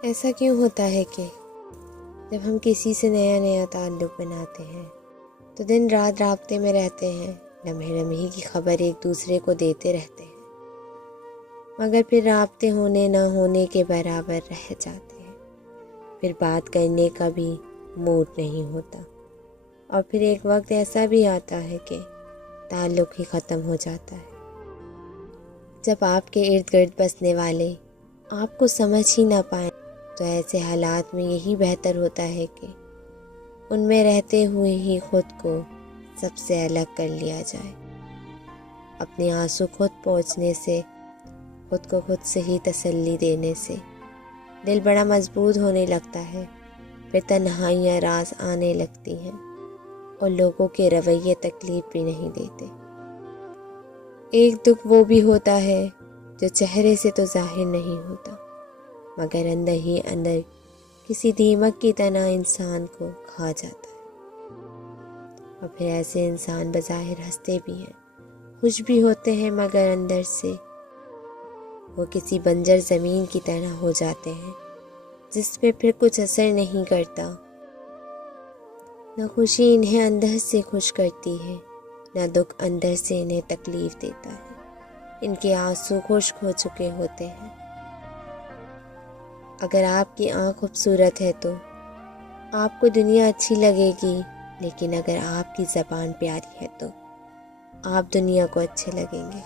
ऐसा क्यों होता है कि जब हम किसी से नया नया ताल्लुक़ बनाते हैं तो दिन रात राब्ते में रहते हैं, लम्हे लम्हे की खबर एक दूसरे को देते रहते हैं, मगर फिर राब्ते होने ना होने के बराबर रह जाते हैं। फिर बात करने का भी मूड नहीं होता और फिर एक वक्त ऐसा भी आता है कि ताल्लुक़ ही ख़त्म हो जाता है। जब आपके इर्द गिर्द बसने वाले आपको समझ ही ना पाएं तो ऐसे हालात में यही बेहतर होता है कि उनमें रहते हुए ही खुद को सबसे अलग कर लिया जाए। अपने आंसू खुद पोंछने से, खुद को खुद से ही तसल्ली देने से दिल बड़ा मजबूत होने लगता है। फिर तन्हाइयाँ रास आने लगती हैं और लोगों के रवैये तकलीफ भी नहीं देते। एक दुख वो भी होता है जो चेहरे से तो जाहिर नहीं होता, मगर अंदर ही अंदर किसी दीमक की तरह इंसान को खा जाता है। और फिर ऐसे इंसान बज़ाहिर हंसते भी हैं, खुश भी होते हैं, मगर अंदर से वो किसी बंजर ज़मीन की तरह हो जाते हैं जिस पे फिर कुछ असर नहीं करता। न खुशी इन्हें अंदर से खुश करती है, न दुख अंदर से इन्हें तकलीफ़ देता है। इनके आंसू खुश्क हो चुके होते हैं। अगर आपकी आँख खूबसूरत है तो आपको दुनिया अच्छी लगेगी, लेकिन अगर आपकी ज़बान प्यारी है तो आप दुनिया को अच्छे लगेंगे।